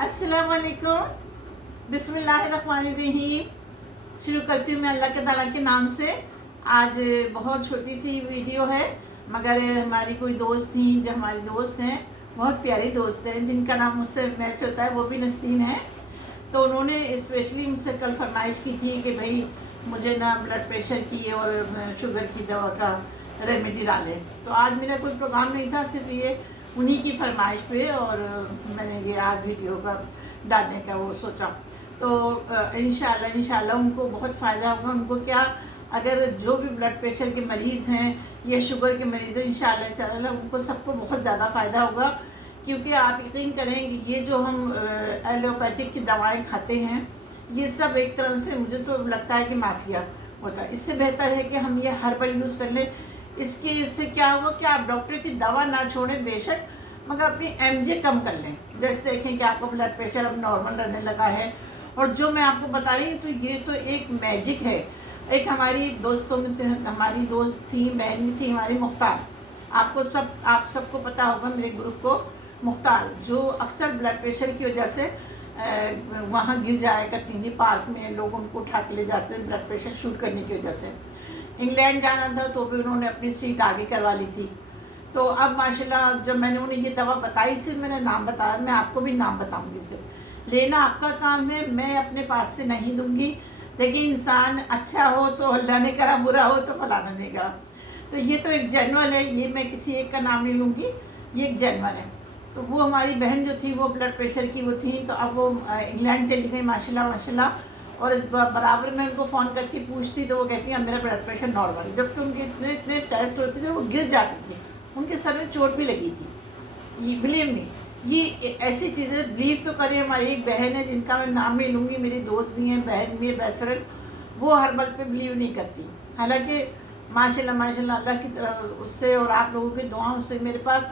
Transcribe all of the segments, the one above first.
अस्सलाम वालेकुम, बिस्मिल्लाहिर्रहमानिर्रहीम। शुरू करती हूँ मैं अल्लाह के ताला के नाम से। आज बहुत छोटी सी वीडियो है, मगर हमारी कोई दोस्त थी, जो हमारी दोस्त हैं, बहुत प्यारी दोस्त हैं, जिनका नाम मुझसे मैच होता है, वो भी नसरीन है। तो उन्होंने स्पेशली मुझसे कल फरमाइश की थी कि भाई मुझे ना ब्लड प्रेशर की और शुगर की दवा का रेमेडी डालें। तो आज मेरा कोई प्रोग्राम नहीं था, सिर्फ ये उन्हीं की फरमाइश पे और मैंने ये आज वीडियो का डालने का वो सोचा। तो इंशाल्लाह उनको बहुत फ़ायदा होगा। उनको क्या, अगर जो भी ब्लड प्रेशर के मरीज़ हैं या शुगर के मरीज़ हैं, इंशाल्लाह उनको सबको बहुत ज़्यादा फ़ायदा होगा। क्योंकि आप यकीन करें कि ये जो हम एलोपैथिक की दवाएं खाते हैं, ये सब एक तरह से मुझे तो लगता है कि माफिया होता है। इससे बेहतर है कि हम ये हर्बल यूज़ कर लें। इससे क्या होगा कि आप डॉक्टर की दवा ना छोड़ें बेशक, मगर अपनी एमजे कम कर लें। जैसे देखें कि आपका ब्लड प्रेशर अब नॉर्मल रहने लगा है। और जो मैं आपको बता रही हूँ, तो ये तो एक मैजिक है। एक हमारी दोस्तों में से हमारी दोस्त थी, बहन थी हमारी, मुख्तार। आप सबको पता होगा मेरे ग्रुप को, मुख्तार, जो अक्सर ब्लड प्रेशर की वजह से वहाँ गिर जाया करती थी। पार्क में लोग उनको उठा के ले जाते थे ब्लड प्रेशर शूट करने की वजह से। इंग्लैंड जाना था तो भी उन्होंने अपनी सीट आगे करवा ली थी। तो अब माशाल्लाह जब मैंने उन्हें ये दवा बताई, सिर्फ मैंने नाम बताया, मैं आपको भी नाम बताऊंगी। सिर्फ लेना आपका काम है, मैं अपने पास से नहीं दूंगी। देखिए, इंसान अच्छा हो तो अल्लाह ने करा, बुरा हो तो फलाना ने करा। तो ये तो एक जनरल है, ये मैं किसी एक का नाम नहीं लूँगी, ये एक जनरल है। तो वो हमारी बहन जो थी, वो ब्लड प्रेशर की वो थी, तो अब वो इंग्लैंड चली गई माशाल्लाह। और बराबर में उनको फ़ोन करके पूछती तो वो कहती है मेरा ब्लड प्रेशर नॉर्मल है। जबकि उनके इतने इतने टेस्ट होते थे, वो गिर जाती थी, उनके सर में चोट भी लगी थी। ये बिलीव मी, ये ऐसी चीज़ें बिलीव तो करें। हमारी एक बहन है जिनका मैं नाम नहीं लूँगी, मेरी दोस्त भी हैं, बहन भी है, बेस्ट फ्रेंड, वो हर्बल पे बिलीव नहीं करती। हालांकि माशाल्लाह अल्लाह की तरफ उससे और आप लोगों की दुआओं से मेरे पास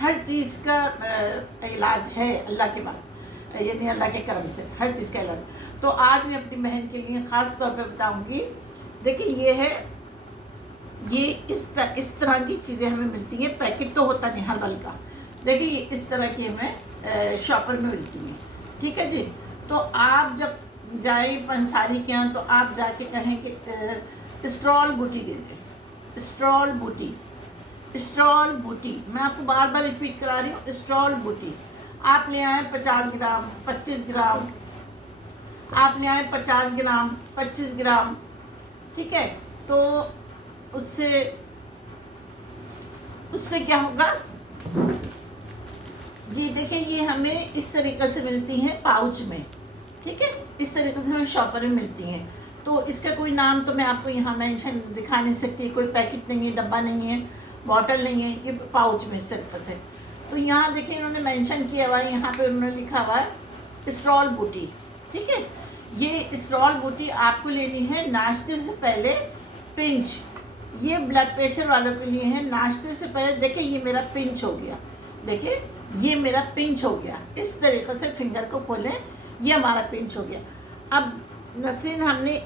हर चीज़ का इलाज है, अल्लाह के बाद, यानी अल्लाह के करम से हर चीज़ का इलाज। तो आज मैं अपनी बहन के लिए ख़ास तौर पे बताऊंगी। देखिए, ये है, ये इस तरह की चीज़ें हमें मिलती हैं। पैकेट तो होता नहीं हर्बल का। देखिए, ये इस तरह की हमें शॉपर में मिलती हैं। ठीक है जी। तो आप जब जाए पंसारी के यहाँ, तो आप जाके कहें कि स्ट्रॉल बूटी दे दें। स्ट्रॉल बूटी, स्ट्रॉल बूटी, मैं आपको बार बार रिपीट करा रही हूँ, स्ट्रॉल बूटी। आप ले आए 50 ग्राम, 25 ग्राम, आप ले आए 50 ग्राम, 25 ग्राम। ठीक है। तो उससे क्या होगा जी, देखिए, ये हमें इस तरीक़े से मिलती हैं पाउच में। ठीक है, इस तरीके से हमें शॉपर में मिलती हैं। तो इसका कोई नाम तो मैं आपको यहाँ मेंशन दिखा नहीं सकती, कोई पैकेट नहीं है, डब्बा नहीं है, बॉटल नहीं है, ये पाउच में इस तरीके से। तो यहाँ देखिए, इन्होंने मेंशन किया हुआ है, यहाँ पे उन्होंने लिखा हुआ है स्ट्रॉल बूटी। ठीक है, ये स्ट्रॉल बूटी आपको लेनी है नाश्ते से पहले, पिंच। ये ब्लड प्रेशर वालों के लिए है, नाश्ते से पहले। देखिए, ये मेरा पिंच हो गया, देखिए ये मेरा पिंच हो गया। इस तरीके से फिंगर को खोलें, ये हमारा पिंच हो गया। अब नसरीन, हमने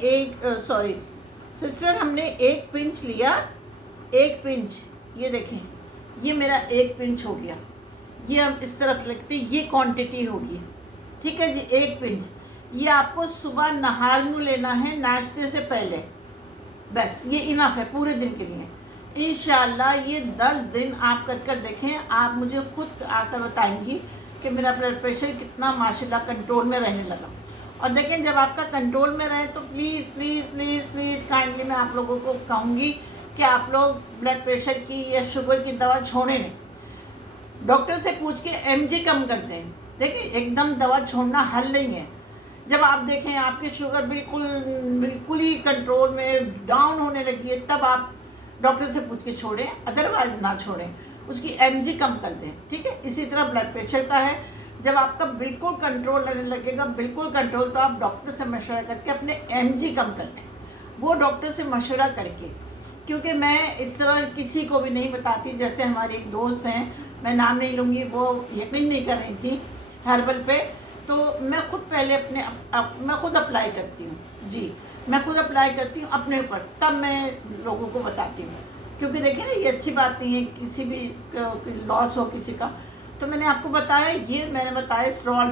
सिस्टर, हमने एक पिंच लिया, एक पिंच, ये देखें, ये मेरा एक पिंच हो गया। ये हम इस तरफ लिखते, ये क्वांटिटी होगी। ठीक है जी, एक पिंच। ये आपको सुबह नहार में लेना है नाश्ते से पहले, बस ये इनफ है पूरे दिन के लिए। इंशाल्लाह ये 10 दिन आप कर देखें, आप मुझे खुद आकर बताएंगी कि मेरा ब्लड प्रेशर कितना माशाल्लाह कंट्रोल में रहने लगा। और देखें, जब आपका कंट्रोल में रहे तो please please please please kindly मैं आप लोगों को कहूँगी कि आप लोग ब्लड प्रेशर की या शुगर की दवा छोड़ें नहीं। डॉक्टर से पूछ के एमजी कम करते हैं। देखिए, एकदम दवा छोड़ना हल नहीं है। जब आप देखें आपकी शुगर बिल्कुल ही कंट्रोल में डाउन होने लगी है, तब आप डॉक्टर से पूछ के छोड़ें, अदरवाइज ना छोड़ें, उसकी एमजी कम कर दें। ठीक है, इसी तरह ब्लड प्रेशर का है। जब आपका बिल्कुल कंट्रोल रहने लगेगा, बिल्कुल कंट्रोल, तो आप डॉक्टर से मशवरा करके अपने एमजी कम कर लें, वो डॉक्टर से मशवरा करके। क्योंकि मैं इस तरह किसी को भी नहीं बताती। जैसे हमारी एक दोस्त हैं, मैं नाम नहीं लूँगी, वो यकीन नहीं कर रही थी हर्बल पे, तो मैं खुद पहले मैं खुद अप्लाई करती हूँ जी, मैं खुद अप्लाई करती हूँ अपने ऊपर, तब मैं लोगों को बताती हूँ। क्योंकि देखिए ना, ये अच्छी बात नहीं है किसी भी लॉस हो किसी का। तो मैंने आपको बताया, ये मैंने बताया स्ट्रॉल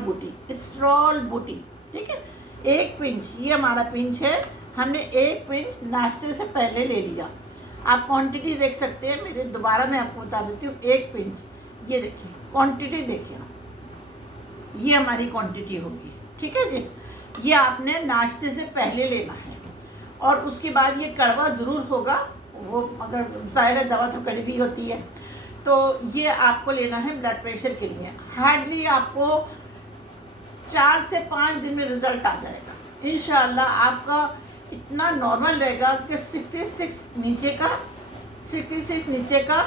बूटी, ठीक है। 1 पिंच, ये हमारा पिंच है, हमने 1 पिंच नाश्ते से पहले ले लिया। आप क्वांटिटी देख सकते हैं, मेरे दोबारा मैं आपको बता देती हूँ। 1 पिंच, ये देखिए क्वांटिटी देखिए, ये हमारी क्वांटिटी होगी, ठीक है जी। ये आपने नाश्ते से पहले लेना है, और उसके बाद ये कड़वा ज़रूर होगा, वो मगर ज़ाहिर है दवा तो कड़वी होती है। तो ये आपको लेना है ब्लड प्रेशर के लिए। हार्डली आपको 4 से 5 दिन में रिज़ल्ट आ जाएगा इंशाल्लाह। आपका इतना नॉर्मल रहेगा कि 66 नीचे का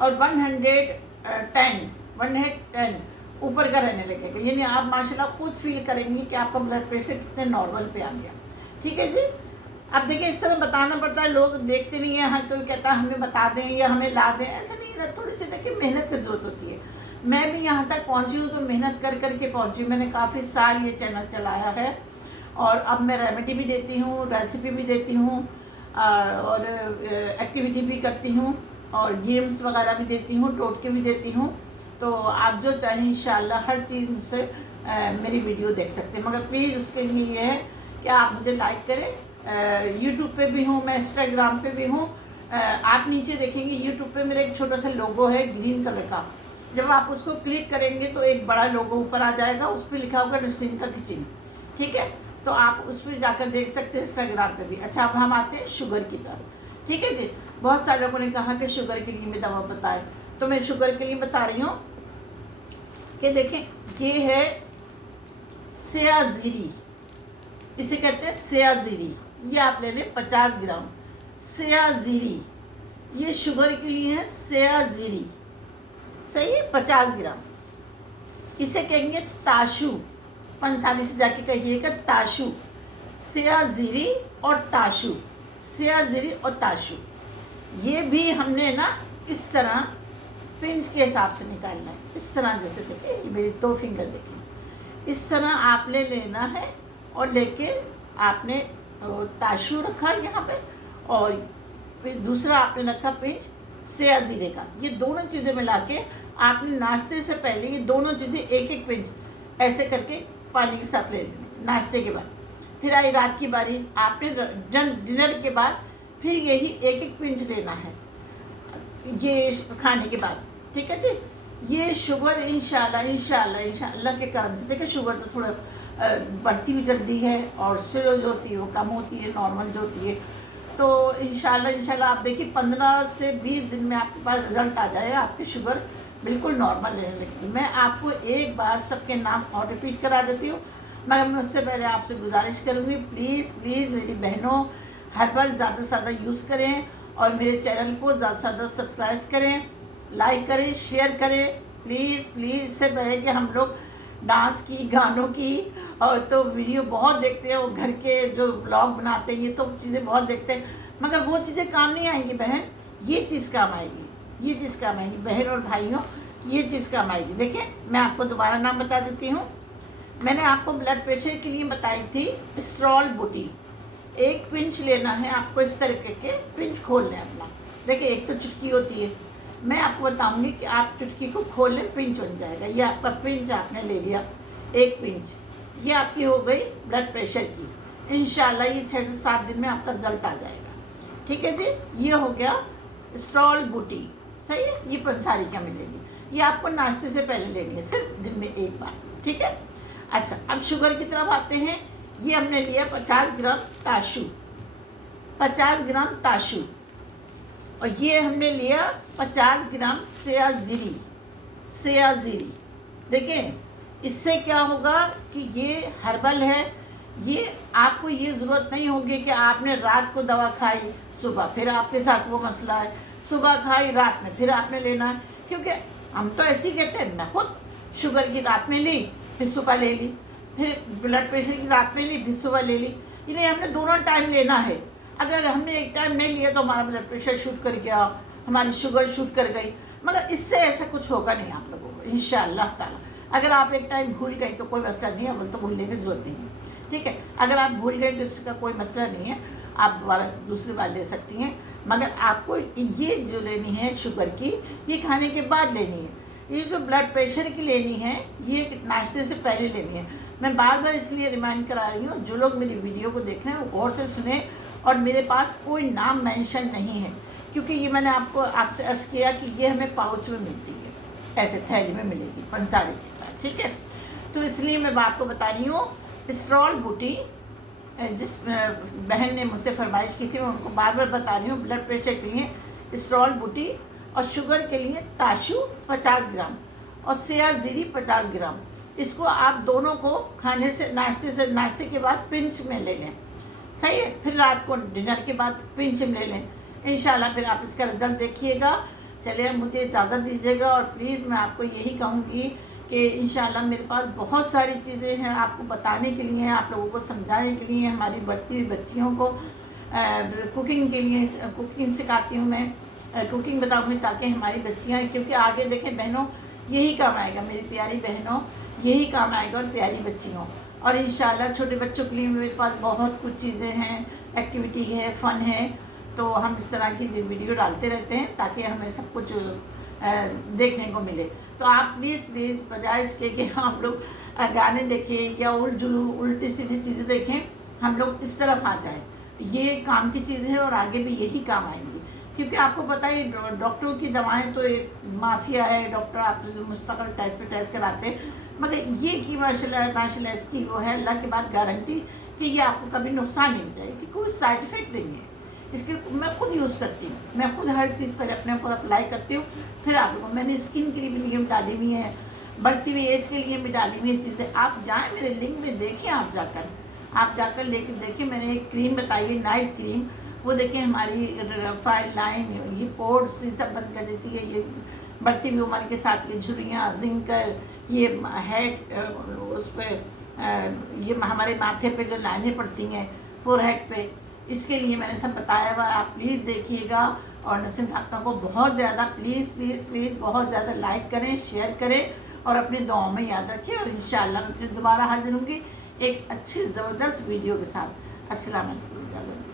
और 110 ऊपर का रहने लगेगा। यानी आप माशाल्लाह खुद फील करेंगे कि आपका ब्लड प्रेशर कितने नॉर्मल पे आ गया, ठीक है जी। अब देखिए इस तरह बताना पड़ता है, लोग देखते नहीं है, हर कोई कहता है हमें बता दें या हमें ला दें, ऐसा नहीं है। थोड़ी सी देखिए मेहनत की ज़रूरत होती है। मैं भी यहाँ तक पहुँची हूँ तो मेहनत कर कर के पहुँची। मैंने काफ़ी साल ये चैनल चलाया है, और अब मैं रेमेडी भी देती हूँ, रेसिपी भी देती हूँ, और एक्टिविटी भी करती हूँ, और गेम्स वगैरह भी देती हूँ, टोटके भी देती हूँ। तो आप जो चाहें इंशाल्लाह हर चीज़ मुझसे मेरी वीडियो देख सकते हैं, मगर प्लीज़ उसके लिए ये है कि आप मुझे लाइक करें। यूट्यूब पे भी हूँ मैं, इंस्टाग्राम पे भी हूँ। आप नीचे देखेंगे यूट्यूब पे मेरा एक छोटा सा लोगो है ग्रीन कलर का, जब आप उसको क्लिक करेंगे तो एक बड़ा लोगो ऊपर आ जाएगा, उस पर लिखा होगा नसीम का किचन, ठीक है। तो आप उस पर जाकर देख सकते हैं, इंस्टाग्राम पे भी। अच्छा, अब हम आते हैं शुगर की तरफ, ठीक है जी। बहुत सारे लोगों ने कहा कि शुगर के लिए मैं दवा बताएं, तो मैं शुगर के लिए बता रही हूँ कि देखें, ये है सेयाजीरी, इसे कहते हैं सेयाजीरी। ये आप ले लें 50 ग्राम सेयाजीरी, ये शुगर के लिए है सेयाजीरी, सही है, 50 ग्राम। इसे कहेंगे ताशु, पंसाली से जाके कहिएगा ताशु, सेयाजीरी और ताशु, सेयाजीरी और ताशु। ये भी हमने ना इस तरह पिंच के हिसाब से निकालना है, इस तरह। जैसे देखिए ये मेरी 2 फिंगर देखिए, इस तरह आपने लेना है, और लेके आपने ताशु रखा यहाँ पे, और फिर दूसरा आपने रखा पिंच सेयाजीरे का। ये दोनों चीज़ें मिला के आपने नाश्ते से पहले ये दोनों चीज़ें 1-1 पिंच ऐसे करके पानी के साथ ले लेनी नाश्ते के बाद। फिर आई रात की बारी, आपने डिनर के बाद फिर यही 1-1 पिंच लेना है ये खाने के बाद, ठीक है जी। ये शुगर इंशाल्लाह के कारण से, देखिए शुगर तो थोड़ा बढ़ती भी जल्दी है, और स्लो जो होती है वो कम होती है, नॉर्मल जो होती है। तो इंशाल्लाह आप देखिए 15 से 20 दिन में आपके पास रिज़ल्ट आ जाए, आपकी शुगर बिल्कुल नॉर्मल रहने लगेगी। मैं आपको एक बार सबके नाम और रिपीट करा देती हूँ, मगर मैं उससे पहले आपसे गुजारिश करूँगी, प्लीज़ मेरी बहनों हर्बल ज़्यादा से ज़्यादा यूज़ करें, और मेरे चैनल को ज़्यादा से ज़्यादा सब्सक्राइब करें, लाइक करें, शेयर करें, प्लीज़। इससे पहले कि हम लोग डांस की, गानों की, और तो वीडियो बहुत देखते हैं, वो घर के जो ब्लॉग बनाते हैं ये तो चीज़ें बहुत देखते हैं, मगर वो चीज़ें काम नहीं आएंगी बहन, ये चीज़ काम आएगी, ये चीज़ काम आएगी बहन और भाइयों, ये चीज़ काम आएगी। देखिए मैं आपको दोबारा नाम बता देती हूँ। मैंने आपको ब्लड प्रेशर के लिए बताई थी स्ट्रॉल बूटी। 1 पिंच लेना है आपको, इस तरीके के पिंच खोलने अपना। देखिए एक तो चुटकी होती है, मैं आपको बताऊंगी कि आप चुटकी को खोल लें, पिंच बन जाएगा। ये आपका पिंच आपने ले लिया, 1 पिंच, ये आपकी हो गई ब्लड प्रेशर की। इंशाल्लाह ये 6 से 7 दिन में आपका रिजल्ट आ जाएगा, ठीक है जी। ये हो गया स्ट्रॉल बूटी, सही है। ये पंसारी क्या मिलेगी, ये आपको नाश्ते से पहले लेनी है, सिर्फ दिन में 1 बार, ठीक है। अच्छा, अब शुगर की तरफ आते हैं। ये हमने लिया 50 ग्राम ताशु, 50 ग्राम ताशु, और ये हमने लिया 50 ग्राम सेयाजीरी। देखें इससे क्या होगा कि ये हर्बल है, ये आपको ये ज़रूरत नहीं होगी कि आपने रात को दवा खाई, सुबह फिर आपके साथ वो मसला है, सुबह खाई रात में फिर आपने लेना है। क्योंकि हम तो ऐसे ही कहते हैं, मैं खुद शुगर की रात में ली, फिर सुबह ले ली, फिर ब्लड प्रेशर की रात में ली, फिर सुबह ले ली। इसलिए हमने दोनों टाइम लेना है। अगर हमने एक टाइम नहीं लिया तो हमारा ब्लड प्रेशर शूट कर गया, हमारी शुगर शूट कर गई, मगर इससे ऐसा कुछ होगा नहीं आप लोगों को इंशाअल्लाह ताला। अगर आप एक टाइम भूल गई तो कोई मसला नहीं है, तो भूलने की ज़रूरत नहीं है, ठीक है। अगर आप भूल गए तो इसका कोई मसला नहीं है, आप दोबारा दूसरी बार ले सकती हैं। मगर आपको ये जो लेनी है शुगर की, ये खाने के बाद लेनी है। ये जो ब्लड प्रेशर की लेनी है ये नाश्ते से पहले लेनी है। मैं बार बार इसलिए रिमाइंड करा रही हूँ, जो लोग मेरी वीडियो को देख रहे हैं वो गौर से सुने। और मेरे पास कोई नाम मेंशन नहीं है, क्योंकि ये मैंने आपसे अर्ज़ किया कि ये हमें पाउच में मिलती है, ऐसे थैली में मिलेगी पंसारी के पास, ठीक है। तो इसलिए मैं आपको बता रही हूँ, स्ट्रॉल बूटी, जिस बहन ने मुझसे फरमाइश की थी मैं उनको बार बार बता रही हूँ, ब्लड प्रेशर के लिए स्ट्रॉल बूटी और शुगर के लिए ताशू 50 ग्राम और सेया ज़ीरी 50 ग्राम। इसको आप दोनों को खाने से नाश्ते के बाद पिंच में ले लें, सही है। फिर रात को डिनर के बाद पिंच में ले लें, इंशाल्लाह फिर आप इसका रिज़ल्ट देखिएगा। चलिए मुझे इजाज़त दीजिएगा, और प्लीज़ मैं आपको यही कहूँगी कि इंशाल्लाह मेरे पास बहुत सारी चीज़ें हैं आपको बताने के लिए, आप लोगों को समझाने के लिए, हमारी बढ़ती हुई बच्चियों को कुकिंग के लिए कुकिंग सिखाती हूँ मैं, कुकिंग बताऊँगी ताकि हमारी बच्चियाँ, क्योंकि आगे देखें बहनों यही काम आएगा, मेरी प्यारी बहनों यही काम आएगा और प्यारी बच्चियों। और इंशाल्लाह छोटे बच्चों के लिए मेरे पास बहुत कुछ चीज़ें हैं, एक्टिविटी है, फ़न है, तो हम इस तरह की वीडियो डालते रहते हैं ताकि हमें सब कुछ देखने को मिले। तो आप प्लीज़ बजाय इसके कि हम लोग गाने देखें या उल्टी सीधी चीज़ें देखें, हम लोग इस तरफ आ जाएं। ये काम की चीज़ है और आगे भी यही काम आएंगी, क्योंकि आपको पता ही डॉक्टरों की दवाएं तो एक माफिया है, डॉक्टर आप मुस्तकिल टेस्ट पे टेस्ट कराते हैं, मगर ये की माशाल्लाह इसकी वो है अल्लाह के बाद गारंटी कि ये आपको कभी नुकसान नहीं जाएगी, कोई साइड इफ़ेक्ट नहीं है इसके। मैं खुद यूज़ करती हूँ, मैं खुद हर चीज़ पर अपने ऊपर अप्लाई करती हूँ। फिर आप लोगों मैंने स्किन के लिए भी डाली हुई है, बढ़ती हुई एज के लिए भी डाली हुई चीज़ें। आप जाएँ मेरे लिंक में देखिए, आप जाकर लेके देखिए। मैंने एक क्रीम बताई है, नाइट क्रीम, वो देखिए हमारी फाइन लाइन, ये पोर्स, ये सब बंद कर देती है। ये बढ़ती हुई उम्र के साथ ये झुर्रियाँ, रिंकल, ये हेड, उस पर ये हमारे माथे पे जो लाइनें पड़ती हैं फोरहेड पे, इसके लिए मैंने सब बताया हुआ। आप प्लीज़ देखिएगा, और नसीम फातिमा को बहुत ज़्यादा प्लीज़ बहुत ज़्यादा लाइक करें, शेयर करें और अपने दुआओं में याद रखें। और इंशाअल्लाह मैं फिर दोबारा हाजिर होंगी एक अच्छी ज़बरदस्त वीडियो के साथ। अस्सलाम वालेकुम।